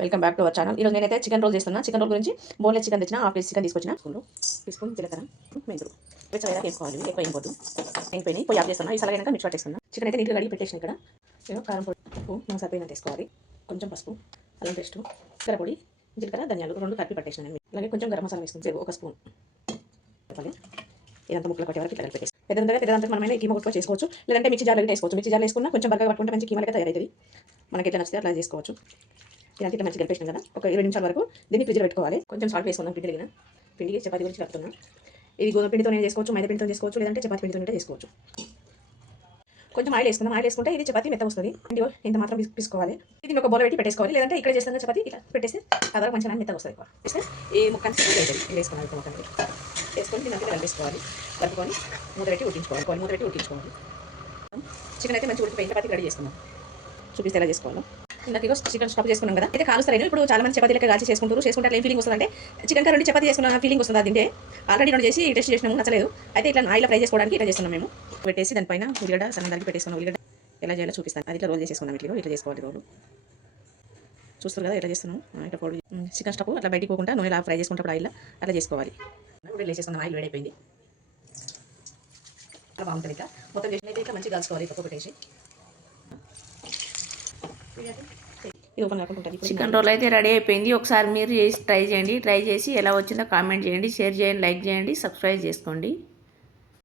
Welcome back to our channel. ఈరోజు నేనైతే chicken roll చేస్తున్నా. చికెన్ రోల్ గురించి బోన్లెస్ చికెన్ తెచ్చిన, హాఫ్ కేజీ చికెన్ తీసుకొచ్చిన. తీసుకుని జీలకర్ర, మెంతులు వేరేగా వేసుకోవాలి. ఎక్కువ వేయకూడదు. ఎంగిపోయినాయి పోయి ఆఫ్ చేస్తున్నా. ఈ సలగైనాక మిక్స్ పట్టేస్తున్నా. చికెన్ అయితే నీట్గా కడిగి పెట్టేసిన. ఇక్కడ నేను కారం పొడి, ఉప్పు మనం సరిపోయినంత వేసుకోవాలి. కొంచెం పసుపు, అల్లం పేస్టు, జీలకర్ర పొడి, జీలకర్ర, ధనియాలు రెండు కలిపి పట్టేసిన. నేను అలాగే కొంచెం గరం మసాలా వేసుకుంటే ఒక స్పూన్ చెప్పాలి. ఇదంతా ముక్కలు కొట్టే వరకు ఇట్లా కలిపేసి పెద్దంతా మనమైనా కీమా కొట్టుకొని చేసుకోవచ్చు, లేదంటే మిక్సీ జార్లో వేసుకోవచ్చు. మిక్సీ జార్లో వేసుకున్నా కొంచెం బరగా పట్టుకుంటే మంచి కీమాలకి తయారవుతుంది. మనకి ఎట్లా నచ్చితే అట్లా చేసుకోవచ్చు. ఇదంతా ఇట్లా మంచిగా కలిపేసినాం కదా, ఒక 20 నిమిషాల వరకు దీన్ని ఫ్రిడ్జ్లో పెట్టుకోవాలి. కొంచెం సాల్ట్ వేసుకున్నాం. పిండి చపాతీ గురించి కలుపుతున్నాం. ఇది గోధుమ పిండితోనే చేసుకోవచ్చు, మైదా పిండితో చేసుకోవచ్చు, లేదంటే చపాతీ పిండితో చేసుకోవచ్చు. కొంచెం ఆయిల్ వేసుకుందాం. ఆయిల్ వేసుకుంటే ఇది చపాతీ మెత్త వస్తుంది. పిండి ఇంత మాత్రం తీసుకోవాలి. ఇది ఒక బౌల్ పెట్టి పెట్టేసుకోవాలి, లేదంటే ఇక్కడ చేస్తాం చపాతీ ఇట్లా పెట్టేస్తే అదొక మంచిగా మెత్త వస్తుంది. వేస్తే ఈ ముక్కని వేసుకోవాలి. ముక్కని వేసుకొని దీని అంతా కలిపేసుకోవాలి. కలుపుకొని మూత పెట్టి ఉడికించుకోవాలి. చికెన్ అయితే మంచిగా ఉడికిపోయి చపాతీ రెడీ చేసుకున్నాం. చూపిస్తే ఎలా చేసుకోవాలో. ఇందాక చికెన్ స్టఫ్ చేసుకున్నాం కదా, అయితే కాలుస్తారు. ఇప్పుడు చాలా మంది చపాతీ లెక్క కాల్చి చేసుకుంటే ఏం ఫీలింగ్ వస్తుందంటే చికెన్ కర్రీ చపాతీ చేసుకున్న ఫీలింగ్ వస్తుంది. తింటే ఆల్రెడీ 2 చేసి టెస్ట్ చేసినాము, నచ్చలేదు. అయితే ఇట్లా ఆయిల్ ఫ్రై చేసుకోవడానికి ఇట్లా చేస్తున్నాం. మేము పెట్టేసి దానిపైన ఉల్లిగడ్డ సన్న దానికి పెట్టేసుకున్నాం. ఉల్లిగడ్డ ఎలా చేయాలో చూపిస్తాను. అది ఇట్లా రోల్ చేసేసుకున్నాం. ఇట్లా చేసుకోవాలి. రోలు చూస్తారు కదా ఎట్లా చేస్తున్నాం. ఇట్లా పొడి చికెన్ స్టఫ్ అట్లా బయటికి పోకుండా నూనె ఇలా ఫ్రై చేసుకుంటే ఆయిల్ అట్లా చేసుకోవాలి. ఇప్పుడు వేసేసుకున్నాం. ఆయిల్ వేడైపోయింది. అలా బాగుంటుంది. ఇట్లా మొత్తం చేసిన అయితే ఇట్లా మంచిగా కాల్చుకోవాలి. పప్పు పెట్టేసి చికెన్ రోల్ అయితే రెడీ అయిపోయింది. ఒకసారి మీరు ట్రై చేసి ఎలా వచ్చిందో కామెంట్ చేయండి, షేర్ చేయండి, లైక్ చేయండి, సబ్స్క్రైబ్ చేసుకోండి.